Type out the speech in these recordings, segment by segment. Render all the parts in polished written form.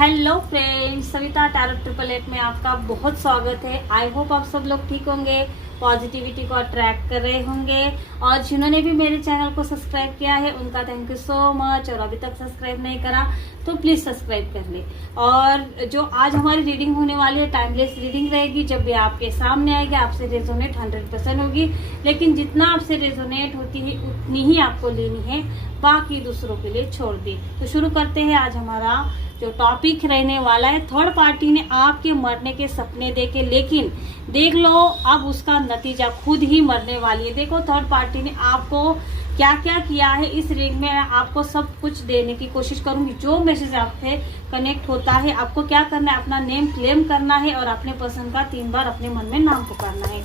Hello friends, Savita tarot 888 में आपका बहुत स्वागत है। आई होप आप सब लोग ठीक होंगे, पॉजिटिविटी को अट्रैक्ट कर रहे होंगे। और जिन्होंने भी मेरे चैनल को सब्सक्राइब किया है उनका थैंक यू सो मच। और अभी तक सब्सक्राइब नहीं करा तो प्लीज सब्सक्राइब कर ले। और जो आज हमारी रीडिंग होने वाली है, टाइमलेस रीडिंग रहेगी। जब भी आपके सामने आएगी आपसे रेजोनेट 100% होगी, लेकिन जितना आपसे रेजोनेट होती है उतनी ही आपको लेनी है, बाकी दूसरों के लिए छोड़ दी। तो शुरू करते हैं। आज हमारा जो टॉपिक रहने वाला है, थर्ड पार्टी ने आपके मरने के सपने देखे, लेकिन देख लो अब उसका नतीजा खुद ही मरने वाली है। देखो थर्ड पार्टी ने आपको क्या क्या किया है। इस रीडिंग में आपको सब कुछ देने की कोशिश करूंगी। जो मैसेज आपसे कनेक्ट होता है आपको क्या करना है, अपना नेम क्लेम करना है और अपने पसंद का 3 बार अपने मन में नाम पुकारना है।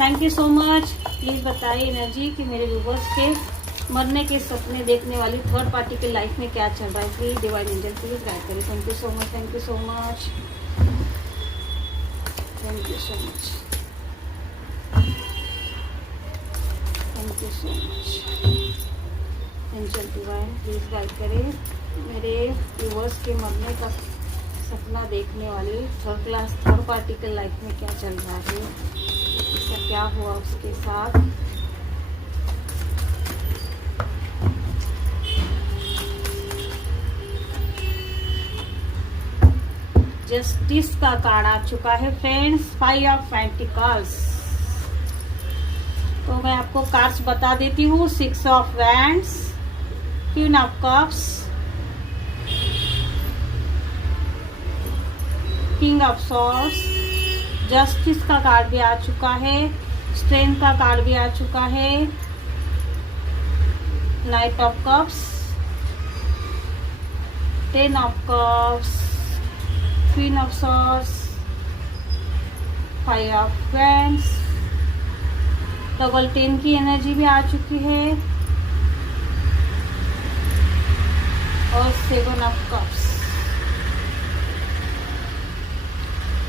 Thank you so much. Please बताइए एनर्जी कि मेरे व्यूवर्स के मरने के सपने देखने वाली थर्ड पार्टी के लाइफ में क्या चल रहा है। Please divine angel please guide करें। Thank you so much, thank you so much, thank you so much, thank you so much. Angel divine please guide करें मेरे व्यूवर्स के मरने का सपना देखने वाली थर्ड पार्टी के लाइफ में क्या चल रहा है, इसका क्या हुआ उसके साथ। जस्टिस का कार्ड आ चुका है फ्रेंड्स, 5 ऑफ पेंटिकल्स। तो मैं आपको कार्ड्स बता देती हूँ। 6 of wands, queen of cups, king of swords, justice का कार्ड भी आ चुका है, स्ट्रेंथ का कार्ड भी आ चुका है, night of cups, 10 of cups, queen of swords, 5 of wands, double 10 की एनर्जी भी आ चुकी है और 7 ऑफ कप्स।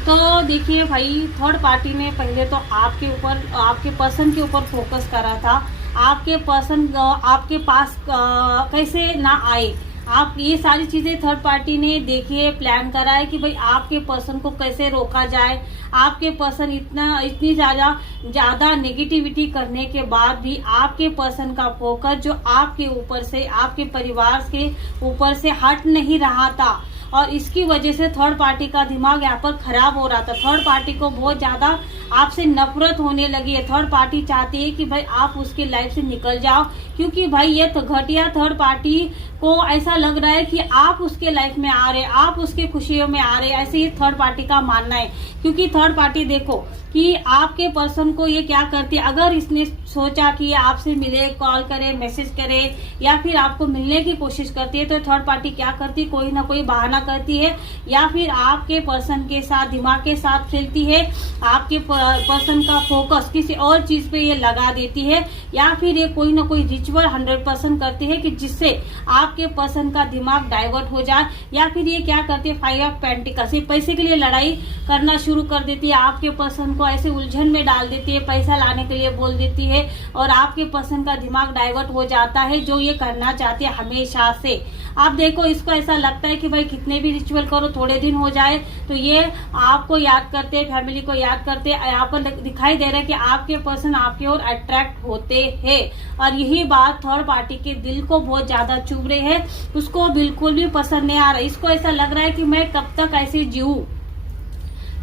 तो देखिए भाई, थर्ड पार्टी ने पहले तो आपके ऊपर, आपके पर्सन के ऊपर फोकस करा था। आपके पर्सन आपके पास कैसे ना आए, आप ये सारी चीजें थर्ड पार्टी ने देखिए प्लान करा है कि भाई आपके पर्सन को कैसे रोका जाए। आपके पर्सन इतनी ज्यादा नेगेटिविटी करने के बाद भी आपके पर्सन का फोकस जो आपके ऊपर से, आपके परिवार के ऊपर से हट नहीं रहा था, और इसकी वजह से थर्ड पार्टी का दिमाग यहाँ पर खराब हो रहा था। थर्ड पार्टी को बहुत ज्यादा आपसे नफरत होने लगी है। थर्ड पार्टी चाहती है कि भाई आप उसके लाइफ से निकल जाओ, क्योंकि भाई ये तो घटिया थर्ड पार्टी को ऐसा लग रहा है कि आप उसके लाइफ में आ रहे, आप उसके खुशियों में आ रहे, ऐसे ही थर्ड पार्टी का मानना है। क्योंकि थर्ड पार्टी देखो कि आपके पर्सन को ये क्या करती है, अगर इसने सोचा कि आपसे मिले, कॉल करे, मैसेज करे या फिर आपको मिलने की कोशिश करती है, तो थर्ड पार्टी क्या करती है, कोई ना कोई बहाना करती है, या फिर आपके पर्सन के साथ, दिमाग के साथ खेलती है, आपके पर्सन का फोकस किसी और चीज पे ये लगा देती है, या फिर ये कोई ना कोई रिचुअल 100% करती है कि जिससे आपके पर्सन का दिमाग डाइवर्ट हो जाए। या फिर ये क्या करती है, 5 ऑफ पेंटिकल्स, पैसे के लिए लड़ाई करना शुरू कर देती है, आपके पर्सन को ऐसे उलझन में डाल देती है, पैसा लाने के लिए बोल देती है, और आपके पर्सन का दिमाग डाइवर्ट हो जाता है, जो ये करना चाहती है हमेशा से। आप देखो, इसको ऐसा लगता है कि भाई कितने भी रिचुअल करो, थोड़े दिन हो जाए तो ये आपको याद करते हैं, फैमिली को याद करते हैं। यहाँ पर दिखाई दे रहा है कि आपके पर्सन आपकी ओर अट्रैक्ट होते हैं, और यही बात थर्ड पार्टी के दिल को बहुत ज्यादा चुभ रही है। उसको बिल्कुल भी पसंद नहीं आ रहा। इसको ऐसा लग रहा है कि मैं कब तक ऐसे जीऊं,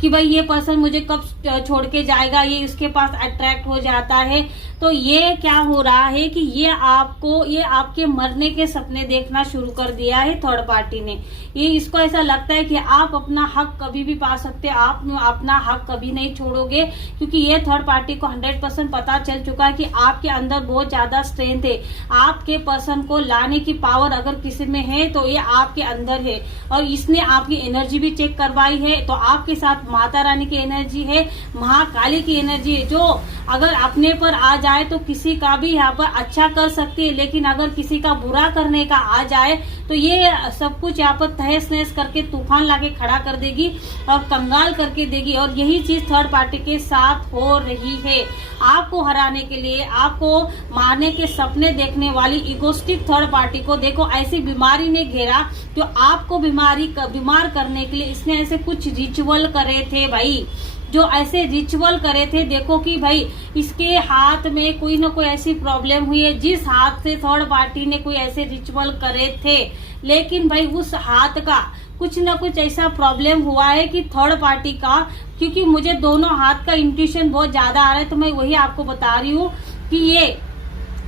कि भाई ये पर्सन मुझे कब छोड़ के जाएगा, ये उसके पास अट्रैक्ट हो जाता है। तो ये क्या हो रहा है कि ये आपके मरने के सपने देखना शुरू कर दिया है थर्ड पार्टी ने। ये इसको ऐसा लगता है कि आप अपना हक कभी भी पा सकते, आप अपना हक कभी नहीं छोड़ोगे, क्योंकि ये थर्ड पार्टी को 100% पता चल चुका है कि आपके अंदर बहुत ज्यादा स्ट्रेंथ है। आपके पर्सन को लाने की पावर अगर किसी में है तो ये आपके अंदर है, और इसने आपकी एनर्जी भी चेक करवाई है, तो आपके साथ माता रानी की एनर्जी है, महाकाली की एनर्जी है, जो अगर अपने पर आ जाए तो किसी का भी यहाँ पर अच्छा कर सकती है, लेकिन अगर किसी का बुरा करने का आ जाए तो ये सब कुछ यहाँ पर तहस नहस करके तूफान लाके खड़ा कर देगी और कंगाल करके देगी। और यही चीज थर्ड पार्टी के साथ हो रही है। आपको हराने के लिए, आपको मारने के सपने देखने वाली इगोस्टिक थर्ड पार्टी को देखो ऐसी बीमारी ने घेरा, तो आपको बीमार करने के लिए इसने ऐसे कुछ रिचुअल करे थे भाई, जो ऐसे रिचुअल करे थे। देखो कि भाई इसके हाथ में कोई ना कोई ऐसी प्रॉब्लम हुई है, जिस हाथ से थर्ड पार्टी ने कोई ऐसे रिचुअल करे थे, लेकिन भाई उस हाथ का कुछ ना कुछ ऐसा प्रॉब्लम हुआ है कि थर्ड पार्टी का, क्योंकि मुझे दोनों हाथ का इंट्यूशन बहुत ज्यादा आ रहा है, तो मैं वही आपको बता रही हूँ कि ये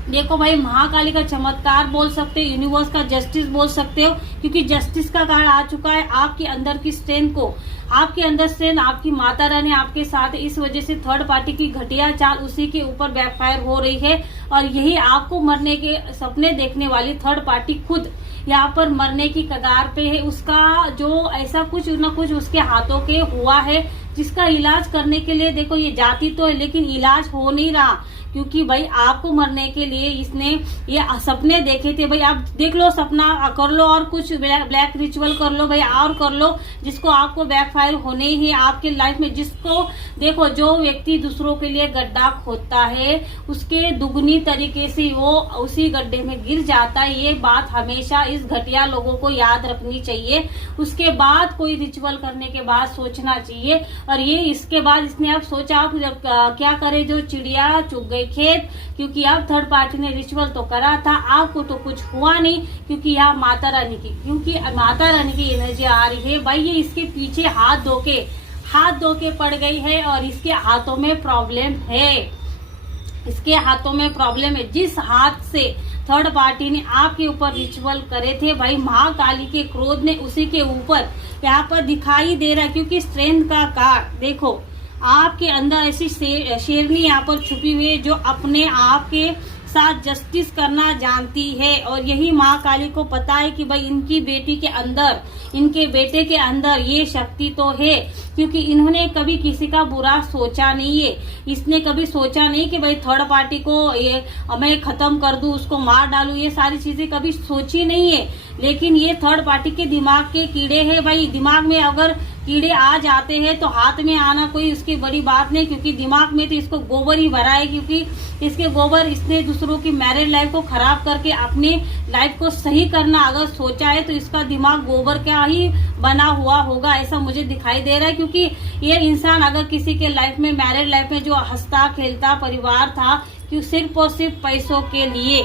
देखो भाई महाकाली का चमत्कार बोल सकते हो, यूनिवर्स का जस्टिस बोल सकते हो, क्योंकि जस्टिस का कार्ड आ चुका है। आपके अंदर की स्ट्रेंथ को, आपके अंदर स्ट्रेंथ, आपकी माता रानी आपके साथ, इस वजह से थर्ड पार्टी की घटिया चाल उसी के ऊपर बैकफायर हो रही है। और यही आपको मरने के सपने देखने वाली थर्ड पार्टी खुद यहाँ पर मरने की कगार पे है। उसका जो ऐसा कुछ न कुछ उसके हाथों के हुआ है, जिसका इलाज करने के लिए देखो ये जाती तो है, लेकिन इलाज हो नहीं रहा, क्योंकि भाई आपको मरने के लिए इसने ये सपने देखे थे। भाई आप देख लो, सपना कर लो और कुछ ब्लैक रिचुअल कर लो भाई, और कर लो, जिसको आपको बैकफायर होने ही है आपके लाइफ में। जिसको देखो, जो व्यक्ति दूसरों के लिए गड्ढा खोदता है, उसके दुगनी तरीके से वो उसी गड्ढे में गिर जाता है। ये बात हमेशा इस घटिया लोगों को याद रखनी चाहिए। उसके बाद कोई रिचुअल करने के बाद सोचना चाहिए। और ये इसके बाद इसने अब सोचा क्या करे, जो चिड़िया चुग गई खेत, क्योंकि अब थर्ड पार्टी ने रिचुअल तो करा था, आपको तो कुछ हुआ नहीं, क्योंकि यहाँ माता रानी की एनर्जी आ रही है भाई। ये इसके पीछे हाथ धो के पड़ गई है और इसके हाथों में प्रॉब्लम है, इसके हाथों में प्रॉब्लम है। जिस हाथ से थर्ड पार्टी ने आपके ऊपर रिचुअल करे थे भाई, महाकाली के क्रोध ने उसी के ऊपर यहाँ पर दिखाई दे रहा है। क्योंकि स्ट्रेंथ का कार्ड देखो, आपके अंदर ऐसी शेरनी यहाँ पर छुपी हुई है, जो अपने आप के साथ जस्टिस करना जानती है। और यही महाकाली को पता है कि भाई इनकी बेटी के अंदर, इनके बेटे के अंदर ये शक्ति तो है, क्योंकि इन्होंने कभी किसी का बुरा सोचा नहीं है। इसने कभी सोचा नहीं कि भाई थर्ड पार्टी को ये मैं खत्म कर दूं, उसको मार डालूं, ये सारी चीजें कभी सोची नहीं है। लेकिन ये थर्ड पार्टी के दिमाग के कीड़े हैं भाई। दिमाग में अगर कीड़े आ जाते हैं तो हाथ में आना कोई उसकी बड़ी बात नहीं, क्योंकि दिमाग में तो इसको गोबर ही भरा है। क्योंकि इसके गोबर, इसने दूसरों की मैरिड लाइफ को खराब करके अपने लाइफ को सही करना अगर सोचा है, तो इसका दिमाग गोबर का ही बना हुआ होगा, ऐसा मुझे दिखाई दे रहा है। क्योंकि ये इंसान अगर किसी के लाइफ में, मैरिड लाइफ में जो हंसता खेलता परिवार था, कि सिर्फ और सिर्फ पैसों के लिए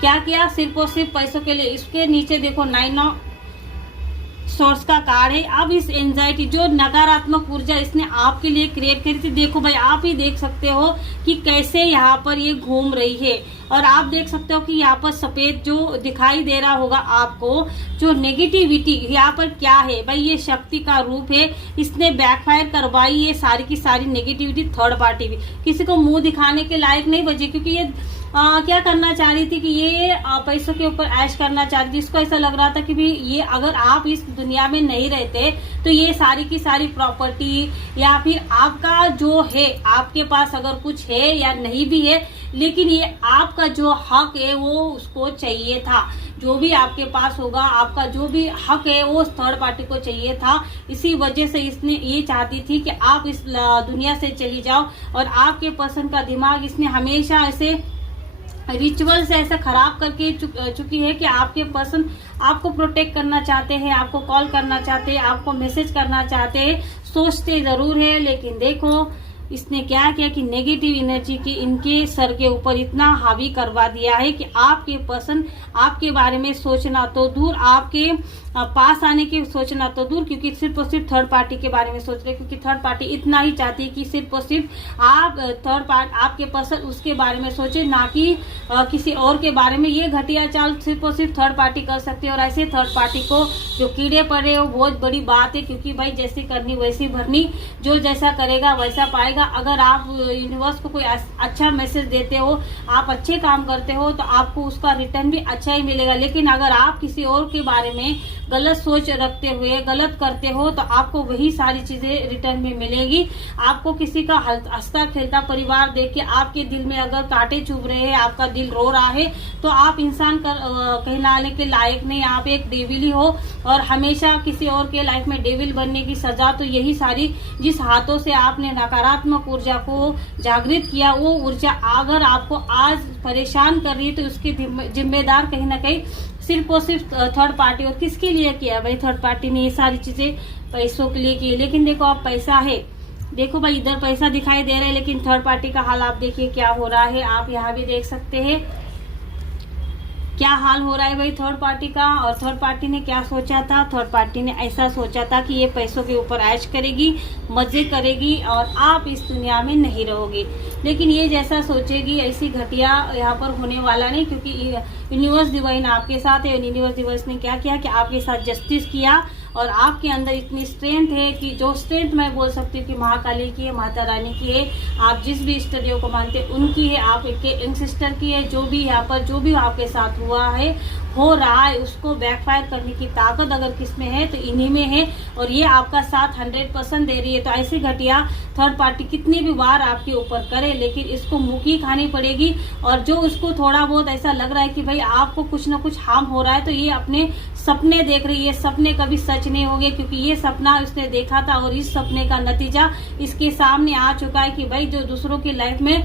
क्या किया, सिर्फ और सिर्फ पैसों के लिए। इसके नीचे देखो 9 ऑफ सोर्स का कार्ड है। अब इस एंजाइटी, जो नकारात्मक ऊर्जा इसने आपके लिए क्रिएट करी थी, देखो भाई आप ही देख सकते हो कि कैसे यहाँ पर ये घूम रही है। और आप देख सकते हो कि यहाँ पर सफेद जो दिखाई दे रहा होगा आपको, जो नेगेटिविटी यहाँ पर क्या है भाई, ये शक्ति का रूप है। इसने बैकफायर करवाई ये सारी की सारी नेगेटिविटी। थर्ड पार्टी भी किसी को मुंह दिखाने के लायक नहीं बचे, क्योंकि ये क्या करना चाह रही थी कि ये पैसों के ऊपर ऐश करना चाह रही थी। इसको ऐसा लग रहा था कि भी ये अगर आप इस दुनिया में नहीं रहते तो ये सारी की सारी प्रॉपर्टी या फिर आपका जो है, आपके पास अगर कुछ है या नहीं भी है, लेकिन ये आपका जो हक है वो उसको चाहिए था। जो भी आपके पास होगा, आपका जो भी हक है वो थर्ड पार्टी को चाहिए था। इसी वजह से इसने ये चाहती थी कि आप इस दुनिया से चली जाओ। और आपके पर्सन का दिमाग इसने हमेशा ऐसे रिचुअल से ऐसा खराब करके चुकी है कि आपके पर्सन आपको प्रोटेक्ट करना चाहते हैं, आपको कॉल करना चाहते हैं, आपको मैसेज करना चाहते हैं, सोचते जरूर है। लेकिन देखो इसने क्या किया कि नेगेटिव एनर्जी की इनके सर के ऊपर इतना हावी करवा दिया है कि आपके पर्सन आपके बारे में सोचना तो दूर, आपके पास आने की सोचना तो दूर, क्योंकि सिर्फ और सिर्फ थर्ड पार्टी के बारे में सोच रहे। क्योंकि थर्ड पार्टी इतना ही चाहती है कि सिर्फ और सिर्फ आप थर्ड पार्टी, आपके पर्सन उसके बारे में सोचे, ना कि किसी और के बारे में। ये घटिया चाल सिर्फ और सिर्फ थर्ड पार्टी कर सकती है। और ऐसे थर्ड पार्टी को जो कीड़े पड़े हो बहुत बड़ी बात है, क्योंकि भाई जैसी करनी वैसी भरनी, जो जैसा करेगा वैसा पाएगा। अगर आप यूनिवर्स को कोई अच्छा मैसेज देते हो, आप अच्छे काम करते हो, तो आपको उसका रिटर्न भी अच्छा ही मिलेगा। लेकिन अगर आप किसी और के बारे में गलत सोच रखते हुए गलत करते हो, तो आपको वही सारी चीजें रिटर्न में मिलेगी। आपको किसी का हंसता खेलता परिवार देख के आपके दिल में अगर कांटे चुभ रहे हैं, आपका दिल रो रहा है, तो आप इंसान कहलाने के लायक नहीं, आप एक डेविल ही हो। और हमेशा किसी और के लाइफ में डेविल बनने की सजा तो यही सारी, जिस हाथों से आपने नकारात्मक ऊर्जा को जागृत किया, वो ऊर्जा अगर आपको आज परेशान कर रही है, तो उसकी जिम्मेदार कहीं ना कहीं सिर्फ और सिर्फ थर्ड पार्टी। और किसके लिए किया भाई? थर्ड पार्टी ने ये सारी चीजें पैसों के लिए की। लेकिन देखो, आप पैसा है, देखो भाई इधर पैसा दिखाई दे रहा है, लेकिन थर्ड पार्टी का हाल आप देखिए क्या हो रहा है। आप यहाँ भी देख सकते हैं क्या हाल हो रहा है भाई थर्ड पार्टी का। और थर्ड पार्टी ने क्या सोचा था? थर्ड पार्टी ने ऐसा सोचा था कि ये पैसों के ऊपर ऐश करेगी, मजे करेगी, और आप इस दुनिया में नहीं रहोगे। लेकिन ये जैसा सोचेगी, ऐसी घटिया यहाँ पर होने वाला नहीं, क्योंकि यूनिवर्स डिवाइन आपके साथ है। यूनिवर्स डिवाइन ने क्या किया कि आपके साथ जस्टिस किया, और आपके अंदर इतनी स्ट्रेंथ है कि जो स्ट्रेंथ मैं बोल सकती हूँ कि महाकाली की है, माता रानी की है, आप जिस भी इष्ट देव को मानते हैं उनकी है, आप के एंसेस्टर की है। जो भी यहाँ पर जो भी आपके साथ हुआ है, हो रहा है, उसको बैकफायर करने की ताकत अगर किस में है तो इन्हीं में है। और ये आपका साथ 100% दे रही है। तो ऐसी घटिया थर्ड पार्टी कितनी भी बार आपके ऊपर करे, लेकिन इसको मुक्की खानी पड़ेगी। और जो उसको थोड़ा बहुत ऐसा लग रहा है कि भाई आपको कुछ ना कुछ हार्म हो रहा है, तो ये अपने सपने देख रही है। सपने कभी सच नहीं होंगे, क्योंकि ये सपना उसने देखा था, और इस सपने का नतीजा इसके सामने आ चुका है कि भाई जो दूसरों की लाइफ में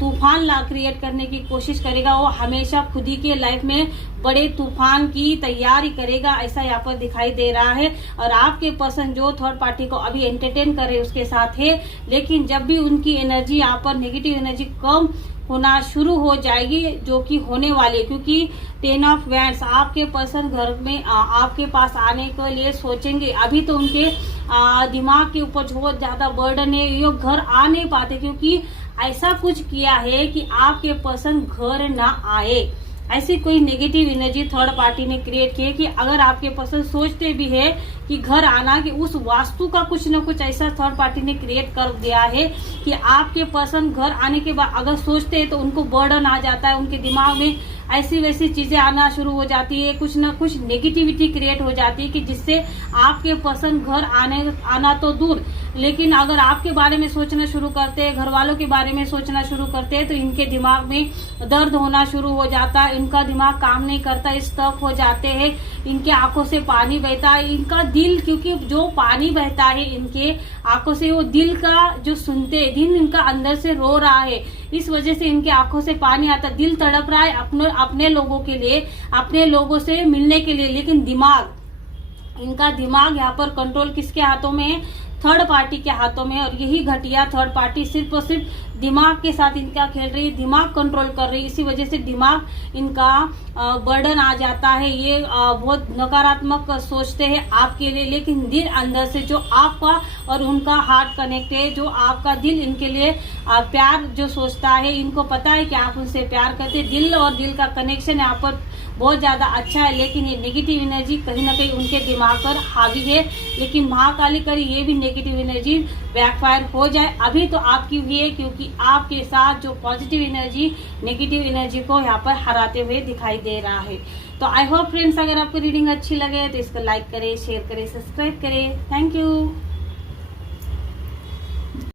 तूफान ला क्रिएट करने की कोशिश करेगा, वो हमेशा खुद ही के लाइफ में बड़े तूफान की तैयारी करेगा, ऐसा यहाँ पर दिखाई दे रहा है। और आपके पर्सन जो थर्ड पार्टी को अभी एंटरटेन कर रहे उसके साथ है, लेकिन जब भी उनकी एनर्जी यहाँ पर नेगेटिव एनर्जी कम होना शुरू हो जाएगी, जो कि होने वाली है, क्योंकि 10 ऑफ वैंड्स आपके पर्सन घर में आपके पास आने के लिए सोचेंगे। अभी तो उनके दिमाग के ऊपर बहुत ज्यादा बर्डन है, ये घर आ नहीं पाते, क्योंकि ऐसा कुछ किया है कि आपके पर्सन घर ना आए। ऐसी कोई नेगेटिव एनर्जी थर्ड पार्टी ने क्रिएट की है कि अगर आपके पर्सन सोचते भी है कि घर आना, कि उस वास्तु का कुछ न कुछ ऐसा थर्ड पार्टी ने क्रिएट कर दिया है कि आपके पर्सन घर आने के बाद अगर सोचते हैं तो उनको बर्डन आ जाता है, उनके दिमाग में ऐसी वैसी चीजें आना शुरू हो जाती है, कुछ ना कुछ नेगेटिविटी क्रिएट हो जाती है, कि जिससे आपके पर्सन घर आना तो दूर, लेकिन अगर आपके बारे में सोचना शुरू करते हैं, घर वालों के बारे में सोचना शुरू करते हैं, तो इनके दिमाग में दर्द होना शुरू हो जाता है, इनका दिमाग काम नहीं करता, स्टक हो जाते हैं, इनके आंखों से पानी बहता है, इनका दिल, क्योंकि जो पानी बहता है इनके आंखों से, वो दिल का जो सुनते हैं, दिल इनका अंदर से रो रहा है, इस वजह से इनके आंखों से पानी आता, दिल तड़प रहा है अपने लोगों के लिए, अपने लोगों से मिलने के लिए। लेकिन इनका दिमाग यहाँ पर कंट्रोल किसके हाथों में है? थर्ड पार्टी के हाथों में। और यही घटिया थर्ड पार्टी सिर्फ और सिर्फ दिमाग के साथ इनका खेल रही है, दिमाग कंट्रोल कर रही है, इसी वजह से दिमाग इनका बर्डन आ जाता है। ये बहुत नकारात्मक सोचते हैं आपके लिए, लेकिन दिल अंदर से जो आपका और उनका हार्ट कनेक्ट है, जो आपका दिल इनके लिए प्यार जो सोचता है, इनको पता है कि आप उनसे प्यार करते, दिल और दिल का कनेक्शन यहाँ पर बहुत ज्यादा अच्छा है। लेकिन ये नेगेटिव एनर्जी कहीं ना कहीं उनके दिमाग पर हावी है, लेकिन महाकाली करी ये भी नेगेटिव एनर्जी बैकफायर हो जाए। अभी तो आपकी हुई है, क्योंकि आपके साथ जो पॉजिटिव एनर्जी नेगेटिव एनर्जी को यहाँ पर हराते हुए दिखाई दे रहा है। तो आई होप फ्रेंड्स, अगर आपको रीडिंग अच्छी लगे तो इसको लाइक करें, शेयर करें, सब्सक्राइब करें। Thank you.